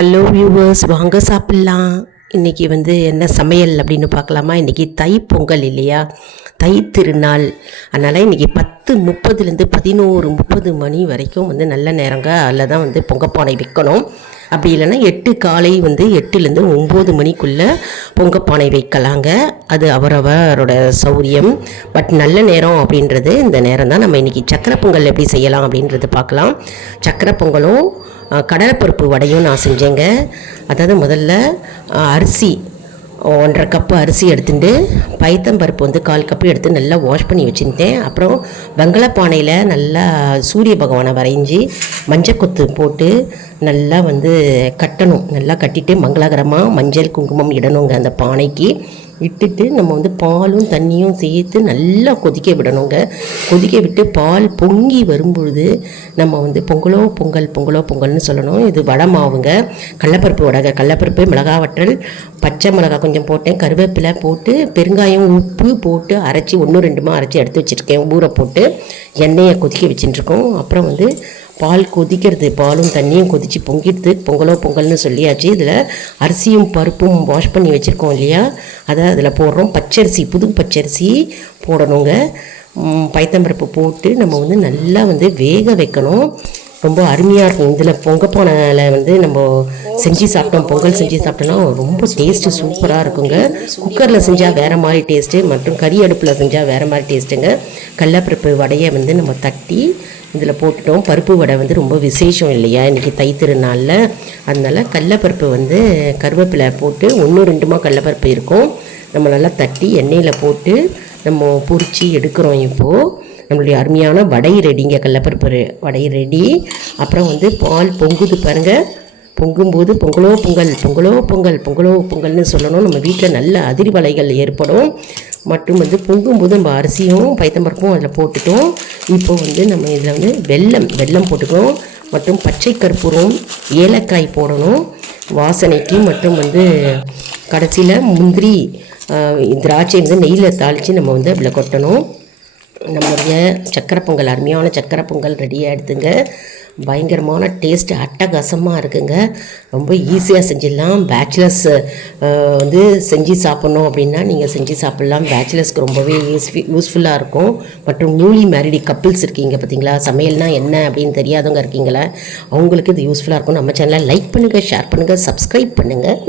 Hello viewers, வாங்க சாப்பிட்லாம். இன்றைக்கி என்ன சமையல் அப்படின்னு பார்க்கலாமா? இன்றைக்கி தை பொங்கல் இல்லையா, தை திருநாள். அதனால் இன்றைக்கி 10:30லேருந்து 11:30 மணி வரைக்கும் நல்ல நேரங்க. அதில் தான் பொங்கப்பானை வைக்கணும். அப்படி இல்லைன்னா 8 காலை 8லேருந்து 9 மணிக்குள்ளே பொங்கப்பானை வைக்கலாங்க. அது அவரவரோட சௌரியம். பட் நல்ல நேரம் அப்படின்றது இந்த நேரம் தான். நம்ம இன்றைக்கி சக்கரை பொங்கல் எப்படி செய்யலாம் அப்படின்றது பார்க்கலாம். சக்கரை பொங்கலும் கடலைப்பருப்பு வடையும் நான் செஞ்சேங்க. அதாவது முதல்ல அரிசி 1.5 கப்பு அரிசி எடுத்துட்டு பைத்தம்பருப்பு 1/4 கப்பு எடுத்து நல்லா வாஷ் பண்ணி வச்சுருந்தேன். அப்புறம் வெங்கலப்பானையில் நல்லா சூரிய பகவானை வரைஞ்சி மஞ்சள் போட்டு நல்லா கட்டணும். நல்லா கட்டிட்டு மங்களகரமாக மஞ்சள் குங்குமம் இடணுங்க. அந்த பானைக்கு இட்டுட்டு நம்ம பாலும் தண்ணியும் சேர்த்து நல்லா கொதிக்க விடணுங்க. கொதிக்க விட்டு பால் பொங்கி வரும்பொழுது நம்ம பொங்கலோ பொங்கல்னு சொல்லணும். இது வடை மாவுங்க, கடலப்பருப்பு வடை. கடலப்பருப்பு, மிளகா வற்றல், பச்சை மிளகா கொஞ்சம் போட்டேன், கருவேப்பிலை போட்டு பெருங்காயம் உப்பு போட்டு அரைச்சி 1-2 அரைச்சி எடுத்து வச்சுருக்கேன். ஊற போட்டு எண்ணெயை கொதிக்க வச்சுட்டுருக்கோம். அப்புறம் பால் கொதிக்கிறது, பாலும் தண்ணியும் கொதித்து பொங்கிடுது. பொங்கல்னு சொல்லியாச்சு. இதில் அரிசியும் பருப்பும் வாஷ் பண்ணி வச்சுருக்கோம் இல்லையா, அதை அதில் போடுறோம். பச்சரிசி, புது பச்சரிசி போடணுங்க. பைத்தம்பருப்பு போட்டு நம்ம நல்லா வேக வைக்கணும். ரொம்ப அருமையாக இருக்கும். இதில் பொங்கப்பானையில் நம்ம செஞ்சு சாப்பிட்டோம், பொங்கல் செஞ்சு சாப்பிட்டோன்னா ரொம்ப டேஸ்ட்டு சூப்பராக இருக்குங்க. குக்கரில் செஞ்சால் வேறு மாதிரி டேஸ்ட்டு, மற்றும் கறி அடுப்பில் செஞ்சால் வேறு மாதிரி டேஸ்ட்டுங்க. கடலப்பருப்பு வடையை நம்ம தட்டி இதில் போட்டுட்டோம். பருப்பு வடை ரொம்ப விசேஷம் இல்லையா இன்றைக்கி தை திருநாளில். அதனால் கடலப்பருப்பு கருவேப்பிலை போட்டு 1-2 கடலப்பருப்பு இருக்கும். நம்ம நல்லா தட்டி எண்ணெயில் போட்டு நம்ம பொரித்து எடுக்கிறோம். இப்போது நம்மளுடைய அருமையான வடை ரெடிங்க. கடலப்பருப்பு வடை ரெடி. அப்புறம் பால் பொங்குது பாருங்கள். பொங்கும்போது பொங்கலோ பொங்கல்னு சொல்லணும். நம்ம வீட்டில் நல்ல அதிர்வலைகள் ஏற்படும். மற்றும் பொங்கும்போது நம்ம அரிசியும் பைத்தம்பருப்பும் அதில் போட்டுட்டோம். இப்போது நம்ம இதில் வெல்லம் போட்டுக்கிறோம். மற்றும் பச்சை கற்பூரம், ஏலக்காய் போடணும் வாசனைக்கு. மற்றும் கடைசியில் முந்திரி, திராட்சை நெய்யில் தாளித்து நம்ம அதில் கொட்டணும். நம்மளுடைய சக்கரை பொங்கல், அருமையான சக்கரை பொங்கல் ரெடியாக எடுத்துங்க. பயங்கரமான டேஸ்ட்டு, அட்டகாசமாக இருக்குங்க. ரொம்ப ஈஸியாக செஞ்சிடலாம். பேச்சுலர்ஸ் செஞ்சு சாப்பிட்ணும் அப்படின்னா நீங்கள் செஞ்சு சாப்பிட்லாம். பேச்சுலர்ஸ்க்கு ரொம்பவே யூஸ்ஃபுல்லாக இருக்கும். மற்றும் நியூலி மேரிடி கப்பிள்ஸ் இருக்கீங்க பார்த்தீங்களா, சமையல்னால் என்ன அப்படின்னு தெரியாதவங்க இருக்கீங்களா, அவங்களுக்கு இது யூஸ்ஃபுல்லாக இருக்கும். நம்ம சேனலை லைக் பண்ணுங்கள், ஷேர் பண்ணுங்கள், சப்ஸ்கிரைப் பண்ணுங்கள்.